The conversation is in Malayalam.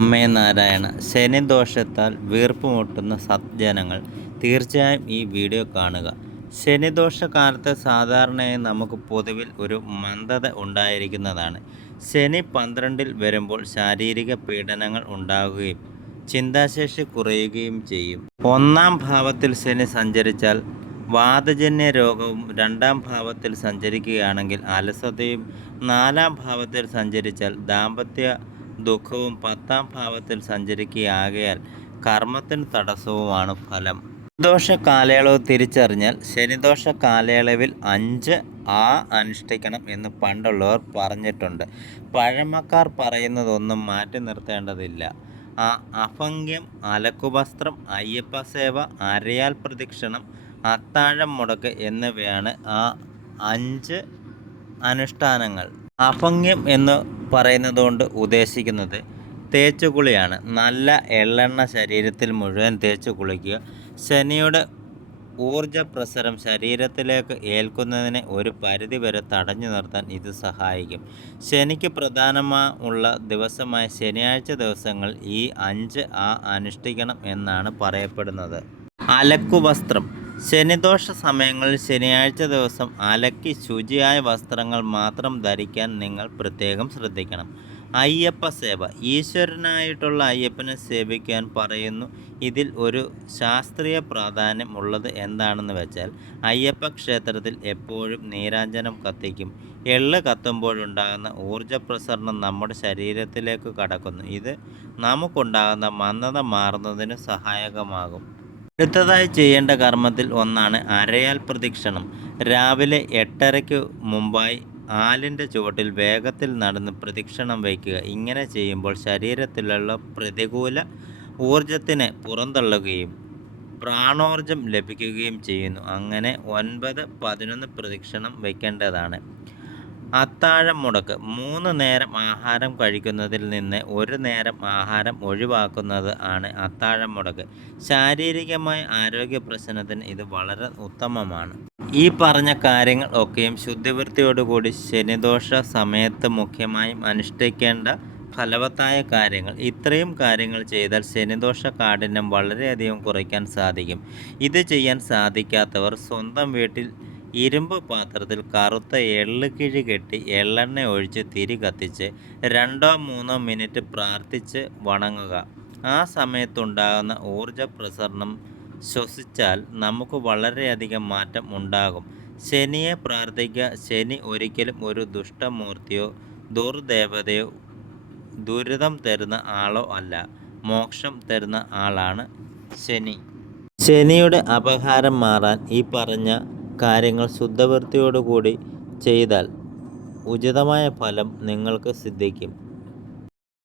അമ്മേ നാരായണ ശനിദോഷത്താൽ വീർപ്പുമുട്ടുന്ന സജ്ജനങ്ങൾ തീർച്ചയായും ഈ വീഡിയോ കാണുക. ശനിദോഷകാലത്ത് സാധാരണയായി നമുക്ക് പൊതുവിൽ ഒരു മന്ദത ഉണ്ടായിരിക്കുന്നതാണ്. ശനി പന്ത്രണ്ടിൽ വരുമ്പോൾ ശാരീരിക പീഡനങ്ങൾ ഉണ്ടാകുകയും ചിന്താശേഷി കുറയുകയും ചെയ്യും. ഒന്നാം ഭാവത്തിൽ ശനി സഞ്ചരിച്ചാൽ വാതജന്യ രോഗവും രണ്ടാം ഭാവത്തിൽ സഞ്ചരിക്കുകയാണെങ്കിൽ അലസതയും നാലാം ഭാവത്തിൽ സഞ്ചരിച്ചാൽ ദാമ്പത്യ ദുഃഖവും പത്താം ഭാവത്തിൽ സഞ്ചരിക്കുകയാകയാൽ കർമ്മത്തിന് തടസ്സവുമാണ് ഫലം. ദോഷ കാലയളവ് തിരിച്ചറിഞ്ഞാൽ ശനിദോഷ കാലയളവിൽ അഞ്ച് ആ അനുഷ്ഠിക്കണം എന്ന് പണ്ടുള്ളവർ പറഞ്ഞിട്ടുണ്ട്. പഴമക്കാർ പറയുന്നതൊന്നും മാറ്റി നിർത്തേണ്ടതില്ല. ആ അഭംഗ്യം അലക്കുവസ്ത്രം അയ്യപ്പ സേവ അരയാൽ പ്രദക്ഷിണം അത്താഴം മുടക്ക് എന്നിവയാണ് ആ അഞ്ച് അനുഷ്ഠാനങ്ങൾ. അഭംഗ്യം എന്ന് പറയുന്നതുകൊണ്ട് ഉദ്ദേശിക്കുന്നത് തേച്ചു കുളിയാണ് നല്ല എള്ളെണ്ണ ശരീരത്തിൽ മുഴുവൻ തേച്ച് കുളിക്കുക. ശനിയുടെ ഊർജ പ്രസരം ശരീരത്തിലേക്ക് ഏൽക്കുന്നതിനെ ഒരു പരിധി വരെ തടഞ്ഞു നിർത്താൻ ഇത് സഹായിക്കും. ശനിക്ക് പ്രധാനമുള്ള ദിവസമായ ശനിയാഴ്ച ദിവസങ്ങൾ ഈ അഞ്ച് ആ അനുഷ്ഠിക്കണം എന്നാണ് പറയപ്പെടുന്നത്. അലക്കുവസ്ത്രം. ശനിദോഷ സമയങ്ങളിൽ ശനിയാഴ്ച ദിവസം അലക്കി ശുചിയായ വസ്ത്രങ്ങൾ മാത്രം ധരിക്കാൻ നിങ്ങൾ പ്രത്യേകം ശ്രദ്ധിക്കണം. അയ്യപ്പ സേവ. ഈശ്വരനായിട്ടുള്ള അയ്യപ്പനെ സേവിക്കാൻ പറയുന്നു. ഇതിൽ ഒരു ശാസ്ത്രീയ പ്രാധാന്യം ഉള്ളത് എന്താണെന്ന് വെച്ചാൽ അയ്യപ്പ ക്ഷേത്രത്തിൽ എപ്പോഴും നീരാഞ്ജനം കത്തിക്കും. എള്ള് കത്തുമ്പോഴുണ്ടാകുന്ന ഊർജ പ്രസരണം നമ്മുടെ ശരീരത്തിലേക്ക് കടക്കുന്നു. ഇത് നമുക്കുണ്ടാകുന്ന മന്ദത മാറുന്നതിന് സഹായകമാകും. അടുത്തതായി ചെയ്യേണ്ട കർമ്മത്തിൽ ഒന്നാണ് അരയാൽ പ്രദക്ഷിണം രാവിലെ എട്ടരയ്ക്ക് മുമ്പായി ആലിന്റെ ചുവട്ടിൽ വേഗത്തിൽ നടന്ന് പ്രദക്ഷിണം വയ്ക്കുക. ഇങ്ങനെ ചെയ്യുമ്പോൾ ശരീരത്തിലുള്ള പ്രതികൂല ഊർജത്തിനെ പുറന്തള്ളുകയും പ്രാണോർജം ലഭിക്കുകയും ചെയ്യുന്നു. അങ്ങനെ ഒൻപത് പതിനൊന്ന് പ്രദക്ഷിണം വയ്ക്കേണ്ടതാണ്. അത്താഴം മുടക്ക്. മൂന്ന് നേരം ആഹാരം കഴിക്കുന്നതിൽ നിന്ന് ഒരു നേരം ആഹാരം ഒഴിവാക്കുന്നത് ആണ് അത്താഴം മുടക്ക്. ശാരീരികമായ ആരോഗ്യ പ്രശ്നത്തിന് ഇത് വളരെ ഉത്തമമാണ്. ഈ പറഞ്ഞ കാര്യങ്ങൾ ഒക്കെയും ശുദ്ധിവൃത്തിയോടുകൂടി ശനിദോഷ സമയത്ത് മുഖ്യമായും അനുഷ്ഠിക്കേണ്ട ഫലവത്തായ കാര്യങ്ങൾ. ഇത്രയും കാര്യങ്ങൾ ചെയ്താൽ ശനിദോഷ കാഠിന്യം വളരെയധികം കുറയ്ക്കാൻ സാധിക്കും. ഇത് ചെയ്യാൻ സാധിക്കാത്തവർ സ്വന്തം വീട്ടിൽ ഇരുമ്പ് പാത്രത്തിൽ കറുത്ത എള്ളുകിഴി കെട്ടി എള്ളെണ്ണ ഒഴിച്ച് തിരി കത്തിച്ച് രണ്ടോ മൂന്നോ മിനിറ്റ് പ്രാർത്ഥിച്ച് വണങ്ങുക. ആ സമയത്തുണ്ടാകുന്ന ഊർജ പ്രസരണം ശ്വസിച്ചാൽ നമുക്ക് വളരെയധികം മാറ്റം ഉണ്ടാകും. ശനിയെ പ്രാർത്ഥിക്കുക. ശനി ഒരിക്കലും ഒരു ദുഷ്ടമൂർത്തിയോ ദുർദേവതയോ ദുരിതം തരുന്ന ആളോ അല്ല. മോക്ഷം തരുന്ന ആളാണ് ശനി. ശനിയുടെ അപഹാരം മാറാൻ ഈ പറഞ്ഞ കാര്യങ്ങൾ ശുദ്ധവൃത്തിയോടുകൂടി ചെയ്താൽ ഉചിതമായ ഫലം നിങ്ങൾക്ക് സിദ്ധിക്കും.